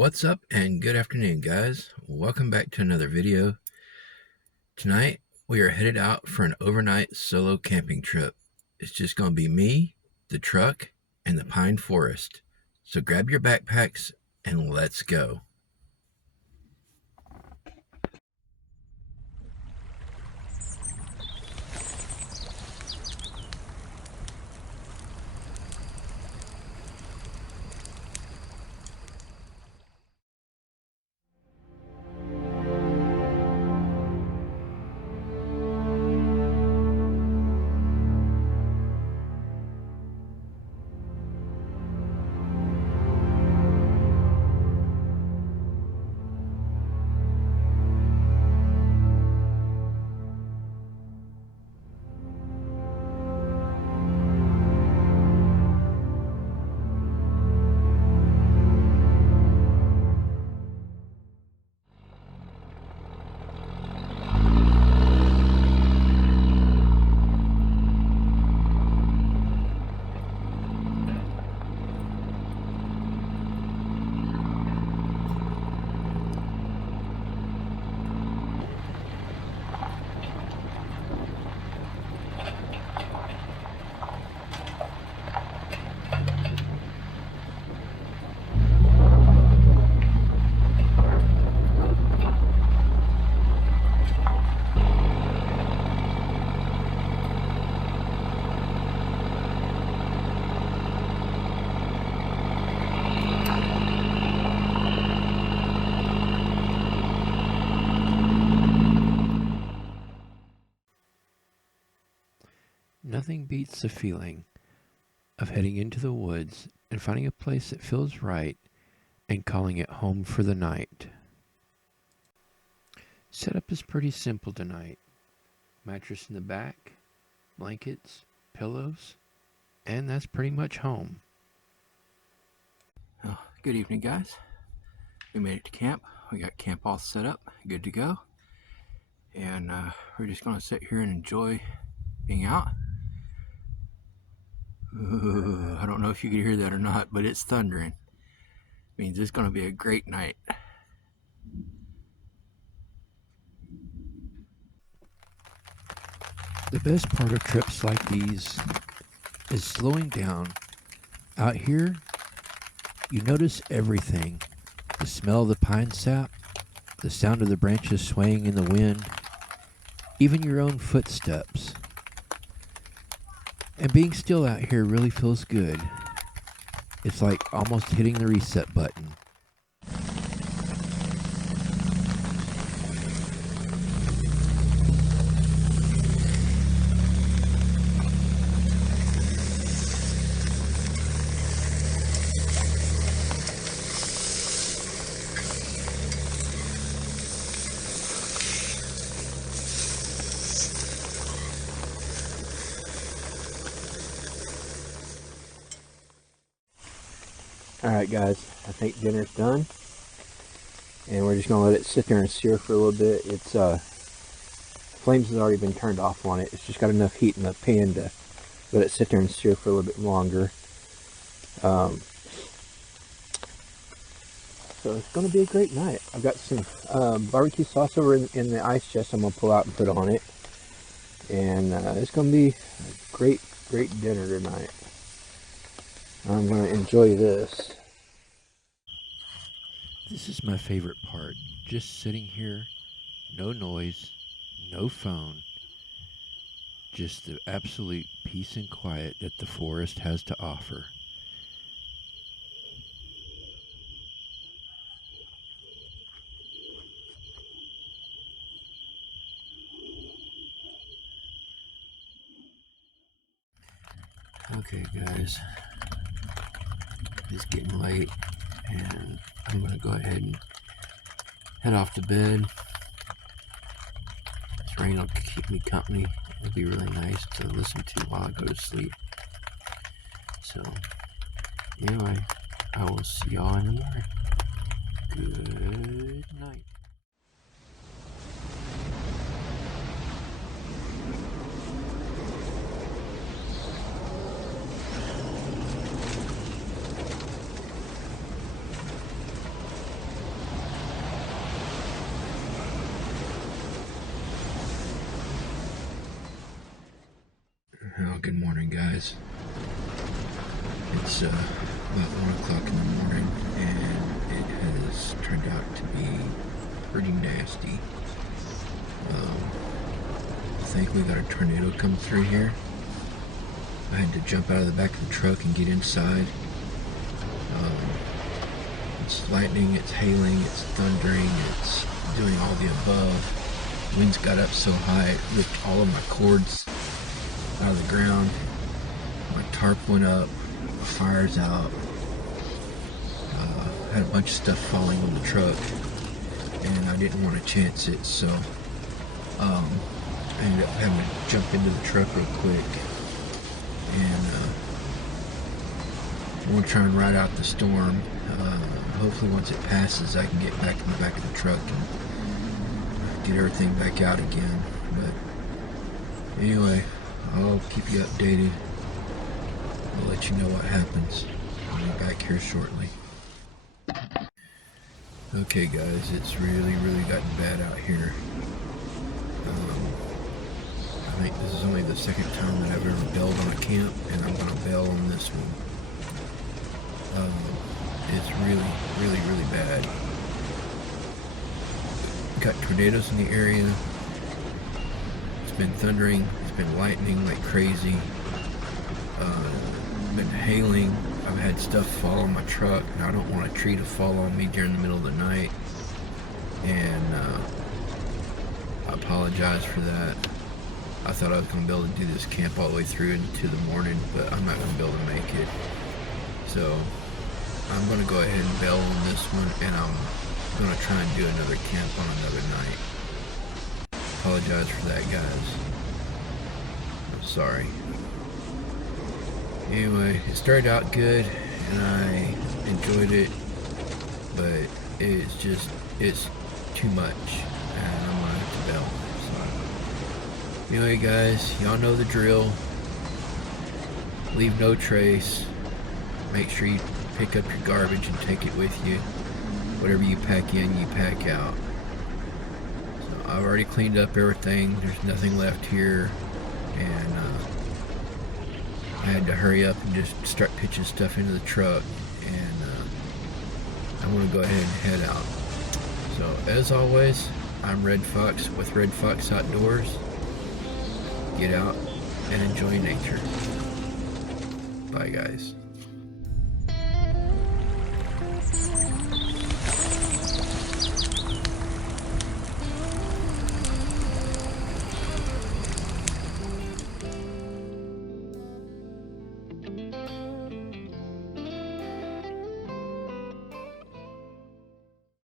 What's up and good afternoon, guys. Welcome back to another video. Tonight we are headed out for an overnight solo camping trip. It's just going to be me, the truck, and the pine forest. So grab your backpacks and let's go. Nothing beats the feeling of heading into the woods and finding a place that feels right and calling it home for the night. Setup is pretty simple tonight. Mattress in the back, blankets, pillows, and that's pretty much home. Oh, good evening, guys. We made it to camp. We got camp all set up, good to go. And we're just going to sit here and enjoy being out. I don't know if you can hear that or not, but it's thundering. Means it's going to be a great night. The best part of trips like these is slowing down. Out here, you notice everything. The smell of the pine sap, the sound of the branches swaying in the wind, even your own footsteps. And being still out here really feels good. It's like almost hitting the reset button. Alright guys, I think dinner's done. And we're just going to let it sit there and sear for a little bit. It's flames has already been turned off on it. It's just got enough heat in the pan to let it sit there and sear for a little bit longer. So it's going to be a great night. I've got some barbecue sauce over in the ice chest I'm going to pull out and put on it. And it's going to be a great dinner tonight. I'm going to enjoy this. This is my favorite part. Just sitting here, no noise, no phone. Just the absolute peace and quiet that the forest has to offer. Okay guys, it's getting late and I'm going to go ahead and head off to bed. This rain will keep me company. It'll be really nice to listen to while I go to sleep. So anyway, I will see y'all in the morning. Good night. Well, good morning, guys. It's about 1 o'clock in the morning, and it has turned out to be pretty nasty. I think we got a tornado come through here. I had to jump out of the back of the truck and get inside. It's lightning, it's hailing, it's thundering, it's doing all the above. Winds got up so high it ripped all of my cords out of the ground. My tarp went up, my fire's out. Had a bunch of stuff falling on the truck, and I didn't want to chance it, so I ended up having to jump into the truck real quick, and I want to try and ride out the storm. Hopefully once it passes I can get back in the back of the truck and get everything back out again. But anyway, I'll keep you updated. I'll let you know what happens. I'll be back here shortly. Okay guys, it's really gotten bad out here. I think this is only the second time that I've ever bailed on a camp, and I'm going to bail on this one. It's really bad. Got tornadoes in the area. It's been thundering. It's been lightning like crazy. Been hailing. I've had stuff fall on my truck, and I don't want a tree to fall on me during the middle of the night. And I apologize for that. I thought I was going to be able to do this camp all the way through into the morning, but I'm not going to be able to make it. So I'm going to go ahead and bail on this one, and I'm going to try and do another camp on another night. Apologize for that, guys. I'm sorry. Anyway, it started out good, and I enjoyed it, but it's too much, and I'm going to have to bail. So, anyway, guys, y'all know the drill. Leave no trace. Make sure you pick up your garbage and take it with you. Whatever you pack in, you pack out. So I've already cleaned up everything. There's nothing left here, and I had to hurry up and just start pitching stuff into the truck, and I'm going to go ahead and head out. So as always, I'm Red Fox with Red Fox Outdoors. Get out and enjoy nature. Bye guys.